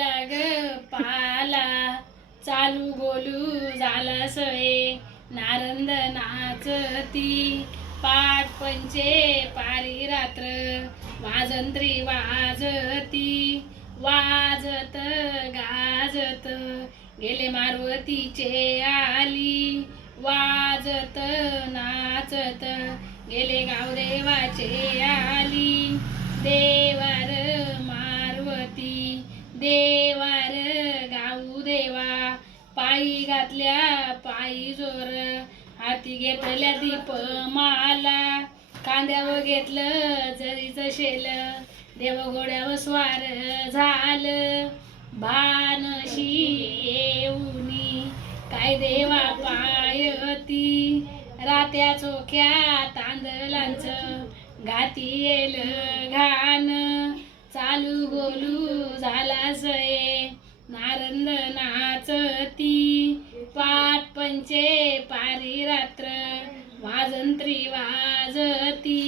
आला ग पाला चालू गोलू झाला सये नारंद नाचती पाट पंचे पारी रात्र वाजंत्री वाजती वाजत गाजत गेले मारुतीचे आली वाजत नाचत गेले गावदेवाचे आली देवार मारुती देवार गाऊ देवा पायी घातल्या पायी जोर हाती घेतल्या दीप माला कांद्यावर घेतलं जरीचं शेल देव घोड्यावर स्वार झालं भानशी येऊनी काय देवा पायती रात्या चोख्या तांदळांचं घाती येल घाण चालू गोलू झाला सये नारंद नाचती पाट पंचे पारी रात्र वाजंत्री वाजती